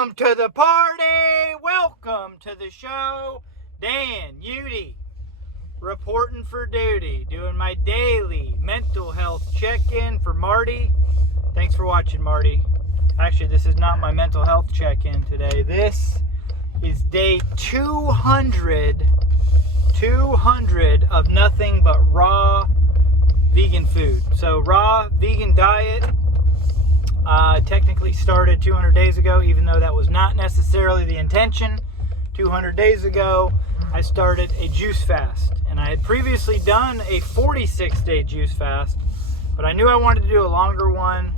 Welcome to the party. Welcome to the show. Dan Udy, reporting for duty, doing my daily mental health check-in for Marty. Thanks for watching, Marty. Actually, this is not my mental health check-in today. This is day 200 of nothing but raw vegan food. So raw vegan diet. Technically started 200 days ago, even though that was not necessarily the intention. 200 days ago, I started a juice fast. And I had previously done a 46-day juice fast, but I knew I wanted to do a longer one.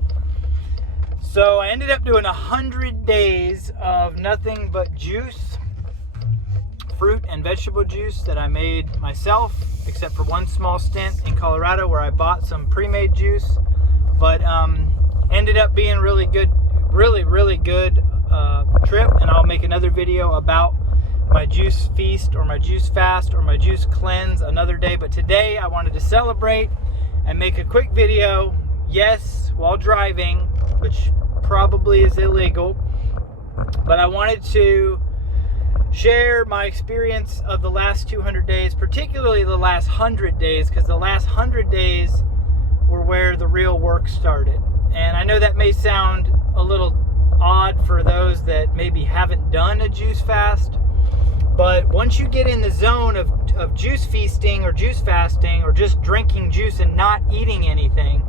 So I ended up doing 100 days of nothing but juice, fruit and vegetable juice that I made myself, except for one small stint in Colorado where I bought some pre-made juice. But ended up being really good trip, and I'll make another video about my juice feast or my juice fast or my juice cleanse another day. But today I wanted to celebrate and make a quick video, yes, while driving, which probably is illegal, but I wanted to share my experience of the last 200 days, particularly the last 100 days, because the last 100 days were where the real work started. And I know that may sound a little odd for those that maybe haven't done a juice fast, but once you get in the zone of juice feasting or juice fasting or just drinking juice and not eating anything,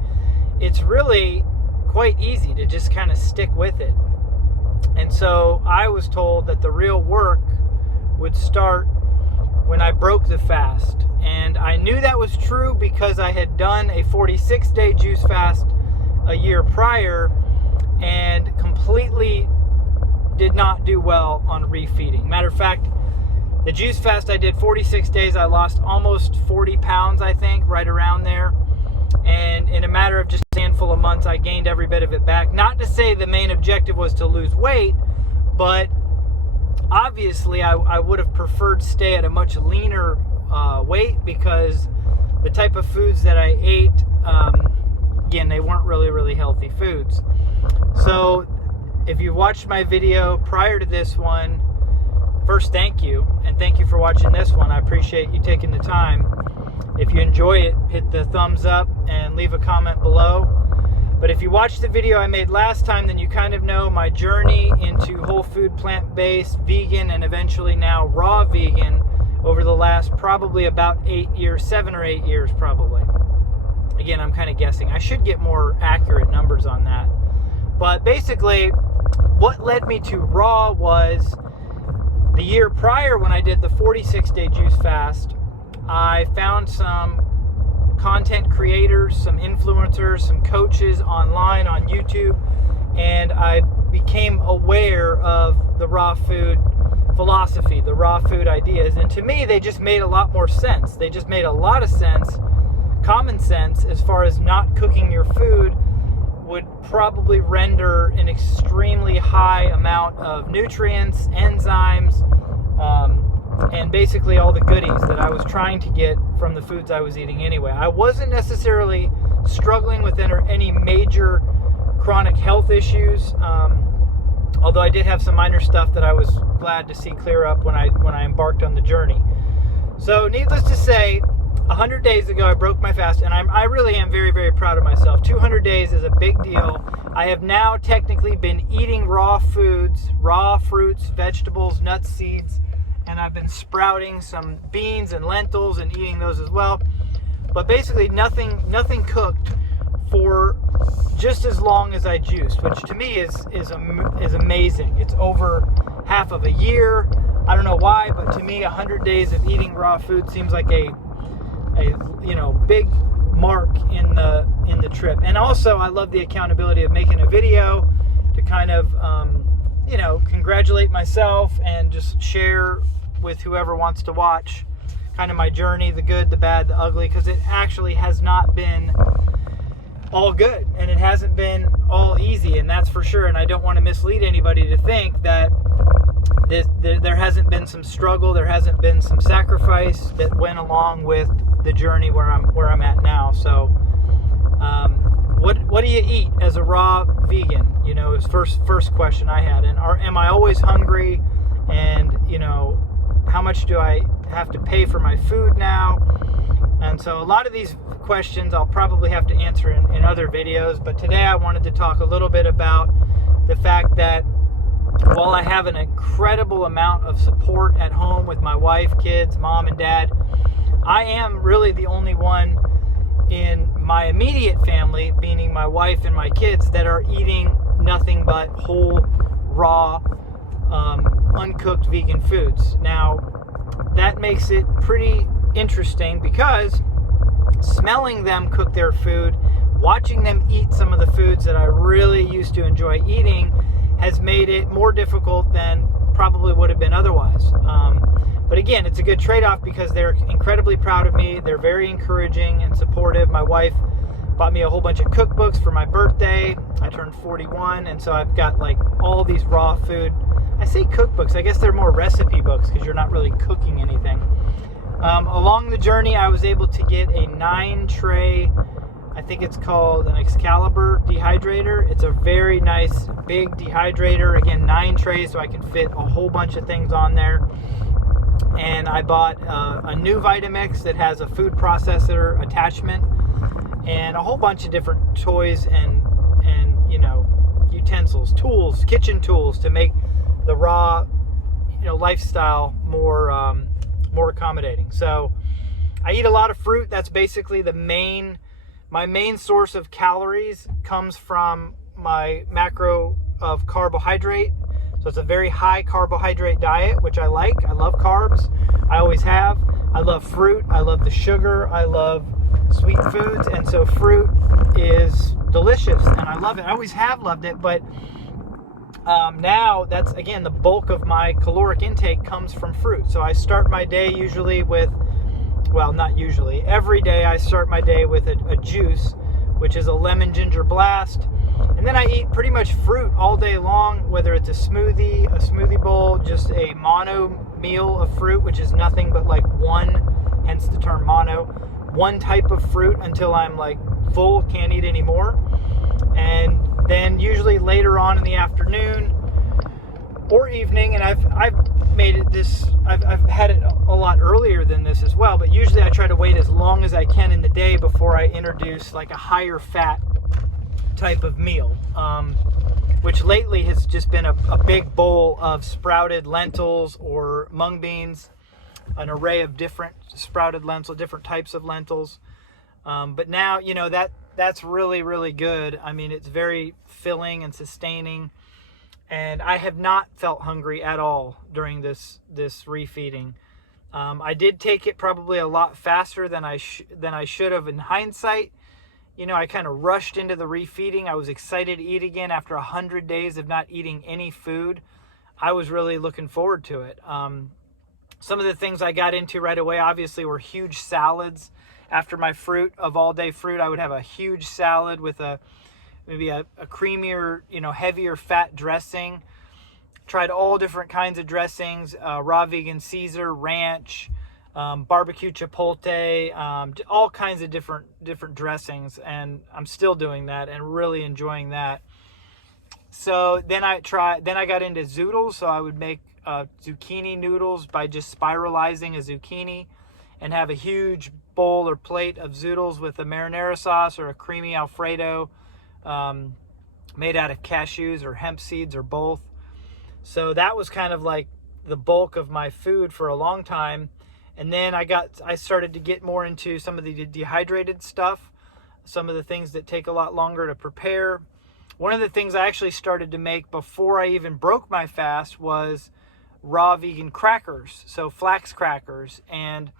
it's really quite easy to just kind of stick with it. And so I was told that the real work would start when I broke the fast. And I knew that was true because I had done a 46-day juice fast a year prior and completely did not do well on refeeding. Matter of fact, the juice fast I did 46 days, I lost almost 40 pounds, I think, right around there. And in a matter of just a handful of months, I gained every bit of it back. Not to say the main objective was to lose weight, but obviously I would have preferred to stay at a much leaner weight, because the type of foods that I ate, again, they weren't really healthy foods. So if you watched my video prior to this one, first, thank you, and thank you for watching this one. I appreciate you taking the time. If you enjoy it, hit the thumbs up and leave a comment below. But if you watched the video I made last time, then you kind of know my journey into whole food, plant-based, vegan, and eventually now raw vegan over the last probably about 8 years, 7 or 8 years probably. Again, I'm kind of guessing. I should get more accurate numbers on that. But basically, what led me to raw was the year prior when I did the 46-day juice fast. I found some content creators, some influencers, some coaches online on YouTube, and I became aware of the raw food philosophy, the raw food ideas. And to me, they just made a lot more sense. They just made a lot of sense, common sense, as far as not cooking your food would probably render an extremely high amount of nutrients, enzymes, and basically all the goodies that I was trying to get from the foods I was eating anyway. I wasn't necessarily struggling with any major chronic health issues, although I did have some minor stuff that I was glad to see clear up when I embarked on the journey. So needless to say, 100 days ago I broke my fast, and I really am very proud of myself. 200 days is a big deal. I have now technically been eating raw foods, raw fruits, vegetables, nuts, seeds, and I've been sprouting some beans and lentils and eating those as well. But basically nothing cooked for just as long as I juiced, which to me is amazing. It's over half of a year. I don't know why, but to me 100 days of eating raw food seems like a big mark in the trip. And also I love the accountability of making a video to kind of congratulate myself and just share with whoever wants to watch kind of my journey, the good, the bad, the ugly, because it actually has not been all good and it hasn't been all easy, and that's for sure. And I don't want to mislead anybody to think that there hasn't been some struggle, there hasn't been some sacrifice that went along with the journey where I'm at now. So what do you eat as a raw vegan? You know, is first question I had. And am I always hungry? And, you know, how much do I have to pay for my food now? And so a lot of these questions I'll probably have to answer in other videos, but today I wanted to talk a little bit about the fact that while I have an incredible amount of support at home with my wife, kids, mom and dad, I am really the only one in my immediate family, meaning my wife and my kids, that are eating nothing but whole, raw, uncooked vegan foods. Now, that makes it pretty interesting because smelling them cook their food, watching them eat some of the foods that I really used to enjoy eating, has made it more difficult than probably would have been otherwise. But again, it's a good trade-off because they're incredibly proud of me. They're very encouraging and supportive. My wife bought me a whole bunch of cookbooks for my birthday. I turned 41, and so I've got like all these raw food. I say cookbooks, I guess they're more recipe books because you're not really cooking anything. Along the journey, I was able to get a 9-tray, I think it's called an Excalibur dehydrator. It's a very nice big dehydrator. Again, 9 trays, so I can fit a whole bunch of things on there. And I bought a new Vitamix that has a food processor attachment and a whole bunch of different toys and you know, utensils, tools, kitchen tools to make the raw, you know, lifestyle more accommodating. So I eat a lot of fruit. That's basically my main source of calories comes from my macro of carbohydrate. So it's a very high carbohydrate diet, which I like. I love carbs. I always have. I love fruit. I love the sugar. I love sweet foods. And so fruit is delicious and I love it. I always have loved it, but now that's, again, the bulk of my caloric intake comes from fruit. So I start my day usually with, well, not usually, every day I start my day with a juice, which is a lemon ginger blast. And then I eat pretty much fruit all day long, whether it's a smoothie bowl, just a mono meal of fruit, which is nothing but like one, hence the term mono, one type of fruit until I'm like full, can't eat anymore. And then usually later on in the afternoon or evening, and I've made it this, I've had it a lot earlier than this as well, but usually I try to wait as long as I can in the day before I introduce like a higher fat type of meal, which lately has just been a big bowl of sprouted lentils or mung beans, an array of different sprouted lentils, different types of lentils. But now, you know, that's really, really good. I mean, it's very filling and sustaining. And I have not felt hungry at all during this refeeding. I did take it probably a lot faster than I should have in hindsight. You know, I kind of rushed into the refeeding. I was excited to eat again after 100 days of not eating any food. I was really looking forward to it. Some of the things I got into right away, obviously, were huge salads. After my fruit of all-day fruit, I would have a huge salad with maybe a creamier, you know, heavier fat dressing. Tried all different kinds of dressings, raw vegan Caesar, ranch, barbecue chipotle, all kinds of different dressings, and I'm still doing that and really enjoying that. So then I got into zoodles. So I would make zucchini noodles by just spiralizing a zucchini and have a huge bowl or plate of zoodles with a marinara sauce or a creamy Alfredo made out of cashews or hemp seeds or both. So that was kind of like the bulk of my food for a long time. And then I started to get more into some of the dehydrated stuff, some of the things that take a lot longer to prepare. One of the things I actually started to make before I even broke my fast was raw vegan crackers, so flax crackers. And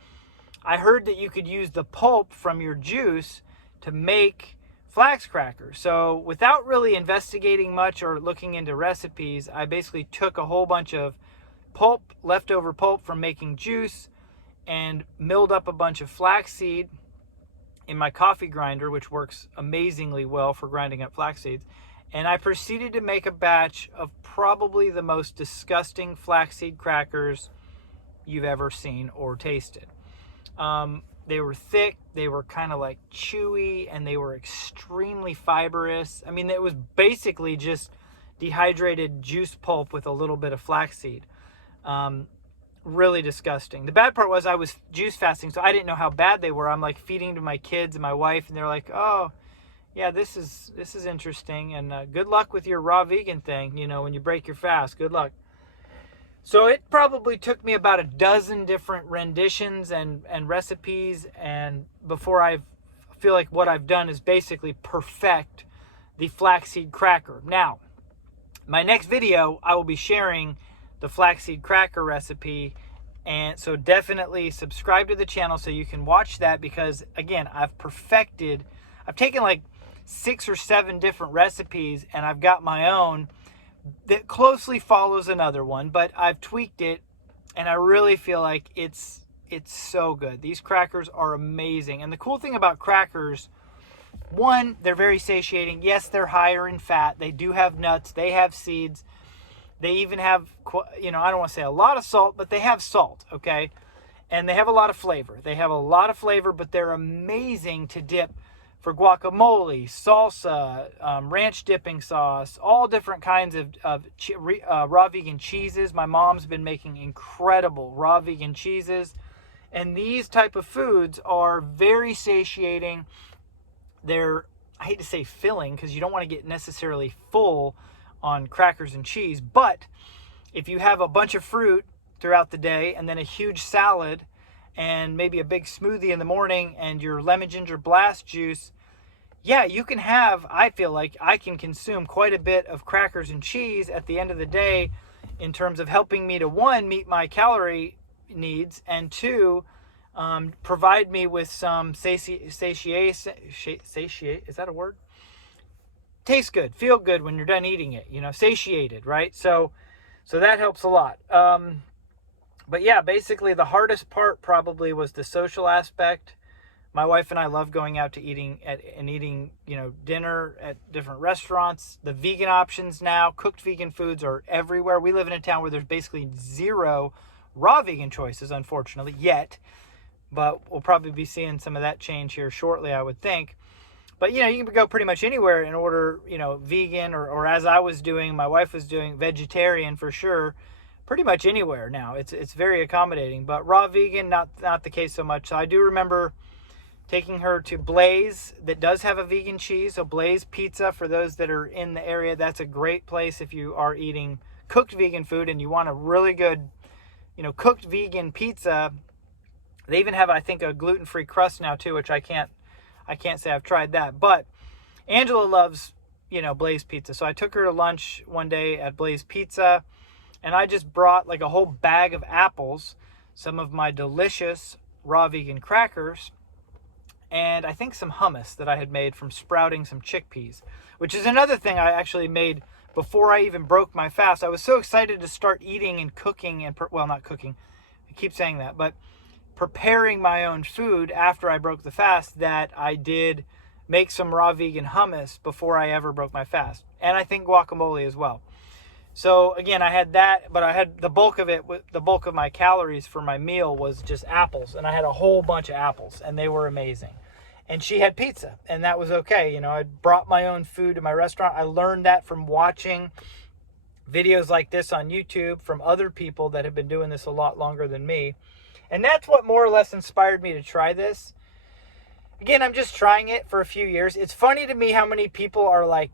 I heard that you could use the pulp from your juice to make flax crackers. So without really investigating much or looking into recipes, I basically took a whole bunch of pulp, leftover pulp from making juice, and milled up a bunch of flaxseed in my coffee grinder, which works amazingly well for grinding up flax seeds. And I proceeded to make a batch of probably the most disgusting flaxseed crackers you've ever seen or tasted. They were thick, they were kind of like chewy, and they were extremely fibrous. I mean, it was basically just dehydrated juice pulp with a little bit of flaxseed. Really disgusting. The bad part was I was juice fasting, so I didn't know how bad they were. I'm like feeding to my kids and my wife, and they're like, "Oh, yeah, this is interesting, and good luck with your raw vegan thing. You know, when you break your fast, good luck." So it probably took me about a dozen different renditions and recipes, and before I feel like what I've done is basically perfect the flaxseed cracker. Now, my next video, I will be sharing the flaxseed cracker recipe, and so definitely subscribe to the channel so you can watch that, because again, I've taken like 6 or 7 different recipes, and I've got my own that closely follows another one, but I've tweaked it, and I really feel like it's so good. These crackers are amazing. And the cool thing about crackers, one, they're very satiating. Yes, they're higher in fat. They do have nuts. They have seeds. They even have, I don't want to say a lot of salt, but they have salt, okay? And they have a lot of flavor. But they're amazing to dip for guacamole, salsa, ranch dipping sauce, all different kinds of raw vegan cheeses. My mom's been making incredible raw vegan cheeses. And these type of foods are very satiating. They're, I hate to say filling, because you don't want to get necessarily full on crackers and cheese, but if you have a bunch of fruit throughout the day and then a huge salad and maybe a big smoothie in the morning and your lemon ginger blast juice, yeah, you can have, I feel like I can consume quite a bit of crackers and cheese at the end of the day in terms of helping me to, one, meet my calorie needs, and two, provide me with some satiate, is that a word? Tastes good, feel good when you're done eating it, satiated, right? So that helps a lot. But yeah, basically the hardest part probably was the social aspect. My wife and I love going out to eating, dinner at different restaurants. The vegan options now, cooked vegan foods are everywhere. We live in a town where there's basically 0 raw vegan choices, unfortunately, yet. But we'll probably be seeing some of that change here shortly, I would think. But, you can go pretty much anywhere and order, vegan or as I was doing, my wife was doing vegetarian for sure. Pretty much anywhere now. It's very accommodating. But raw vegan, not the case so much. So I do remember taking her to Blaze that does have a vegan cheese. So Blaze Pizza, for those that are in the area, that's a great place if you are eating cooked vegan food and you want a really good, cooked vegan pizza. They even have, I think, a gluten-free crust now too, which I can't say I've tried that. But Angela loves, Blaze Pizza. So I took her to lunch one day at Blaze Pizza, and I just brought like a whole bag of apples, some of my delicious raw vegan crackers, and I think some hummus that I had made from sprouting some chickpeas, which is another thing I actually made before I even broke my fast. I was so excited to start eating and cooking, and not cooking, I keep saying that, but preparing my own food after I broke the fast, that I did make some raw vegan hummus before I ever broke my fast. And I think guacamole as well. So again, I had that, but I had the bulk of my calories for my meal was just apples. And I had a whole bunch of apples, and they were amazing. And she had pizza, and that was okay. I brought my own food to my restaurant. I learned that from watching videos like this on YouTube from other people that have been doing this a lot longer than me. And that's what more or less inspired me to try this. Again, I'm just trying it for a few years. It's funny to me how many people are like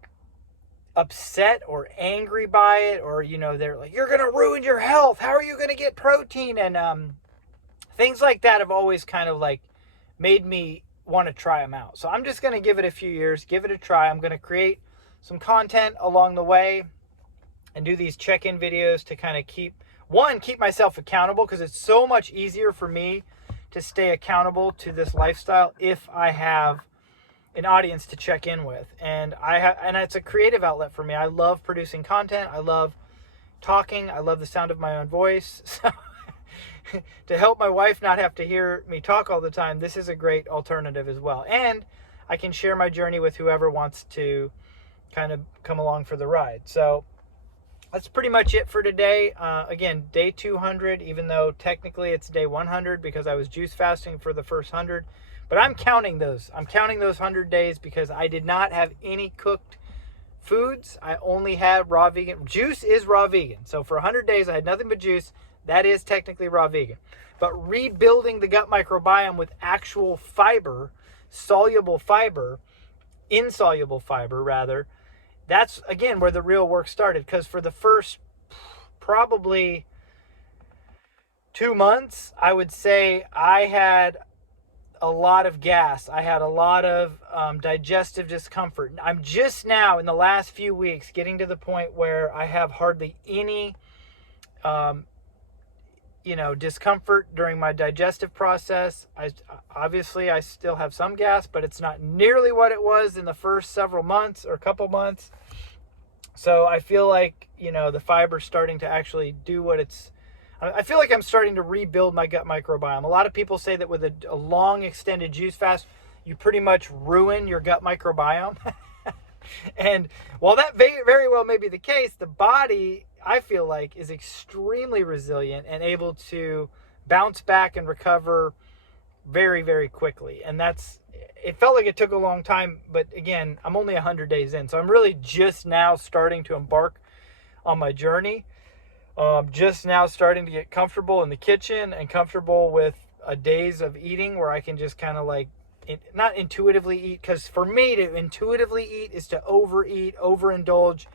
upset or angry by it, or, they're like, you're going to ruin your health. How are you going to get protein? And things like that have always kind of like made me want to try them out. So I'm just going to give it a few years, give it a try. I'm going to create some content along the way and do these check-in videos to kind of keep myself accountable, because it's so much easier for me to stay accountable to this lifestyle if I have an audience to check in with. And it's a creative outlet for me. I love producing content. I love talking. I love the sound of my own voice. So to help my wife not have to hear me talk all the time, this is a great alternative as well. And I can share my journey with whoever wants to kind of come along for the ride. So that's pretty much it for today. Again, day 200, even though technically it's day 100 because I was juice fasting for the first 100. But I'm counting those. I'm counting those 100 days because I did not have any cooked foods. I only had raw vegan. Juice is raw vegan. So for 100 days, I had nothing but juice. That is technically raw vegan. But rebuilding the gut microbiome with actual fiber, soluble fiber, insoluble fiber rather, that's, again, where the real work started. Because for the first probably 2 months, I would say I had a lot of gas. I had a lot of digestive discomfort. I'm just now, in the last few weeks, getting to the point where I have hardly any discomfort during my digestive process. Obviously I still have some gas, but it's not nearly what it was in the first several months or couple months. So I feel like, the fiber's starting to actually do what I feel like I'm starting to rebuild my gut microbiome. A lot of people say that with a long extended juice fast, you pretty much ruin your gut microbiome. And while that very well may be the case, the body, I feel like, is extremely resilient and able to bounce back and recover very, very quickly. And it felt like it took a long time, but again, I'm only 100 days in. So I'm really just now starting to embark on my journey. Just now starting to get comfortable in the kitchen and comfortable with days of eating where I can just kind of not intuitively eat, because for me to intuitively eat is to overeat, overindulge.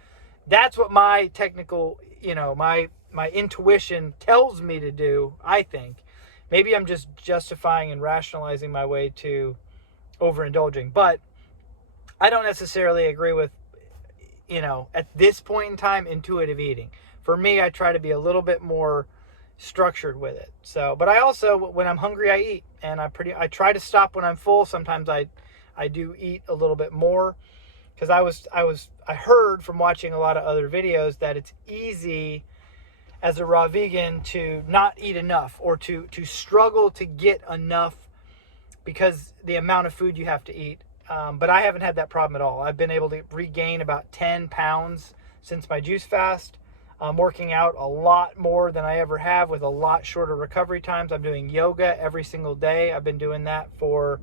That's what my technical, my intuition tells me to do, I think. Maybe I'm just justifying and rationalizing my way to overindulging, but I don't necessarily agree with, at this point in time, intuitive eating. For me, I try to be a little bit more structured with it. So, but I also, when I'm hungry, I eat, and I try to stop when I'm full. Sometimes I do eat a little bit more, because I heard from watching a lot of other videos that it's easy as a raw vegan to not eat enough, or to struggle to get enough because the amount of food you have to eat. But I haven't had that problem at all. I've been able to regain about 10 pounds since my juice fast. I'm working out a lot more than I ever have, with a lot shorter recovery times. I'm doing yoga every single day. I've been doing that for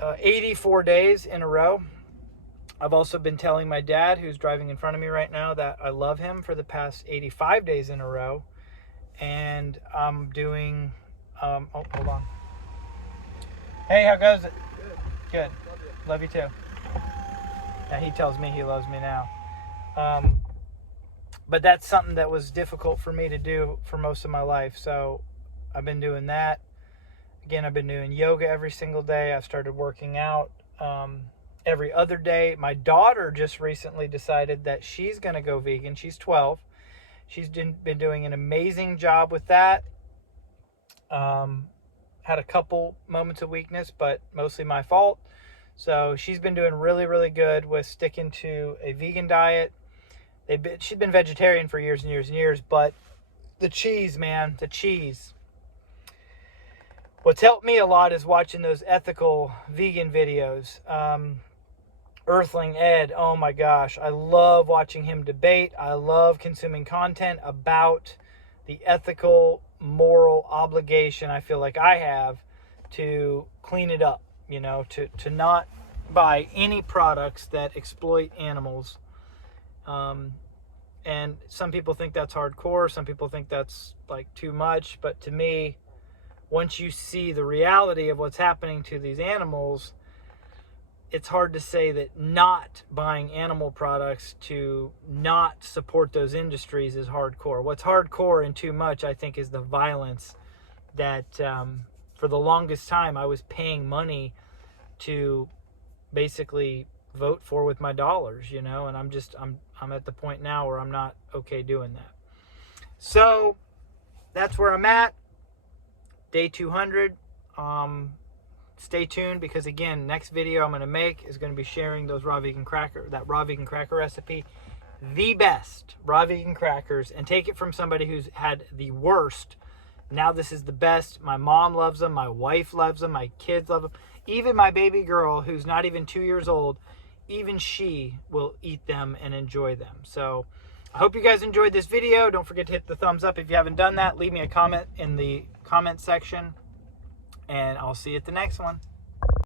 84 days in a row. I've also been telling my dad, who's driving in front of me right now, that I love him for the past 85 days in a row. And I'm doing, hold on. Hey, how goes it? Good. Love you too. Yeah, he tells me he loves me now. But that's something that was difficult for me to do for most of my life. So I've been doing that. Again, I've been doing yoga every single day. I've started working out every other day. My daughter just recently decided that she's going to go vegan. She's 12. She's been doing an amazing job with that. Had a couple moments of weakness, but mostly my fault. So she's been doing really, really good with sticking to a vegan diet. She's been vegetarian for years and years and years, but the cheese, man, the cheese. What's helped me a lot is watching those ethical vegan videos. Earthling Ed, oh my gosh, I love watching him debate. I love consuming content about the ethical, moral obligation I feel like I have to clean it up, to not buy any products that exploit animals. And some people think that's hardcore. Some people think that's too much. But to me, once you see the reality of what's happening to these animals, it's hard to say that not buying animal products to not support those industries is hardcore. What's hardcore and too much, I think, is the violence that for the longest time I was paying money to basically vote for with my dollars, and I'm at the point now where I'm not okay doing that. So that's where I'm at. Day 200. Stay tuned, because again, next video I'm going to make is going to be sharing that raw vegan cracker recipe, the best raw vegan crackers, and take it from somebody who's had the worst. Now this is the best. My mom loves them. My wife loves them. My kids love them. Even my baby girl, who's not even 2 years old, even she will eat them and enjoy them. So I hope you guys enjoyed this video. Don't forget to hit the thumbs up if you haven't done that. Leave me a comment in the comment section, and I'll see you at the next one.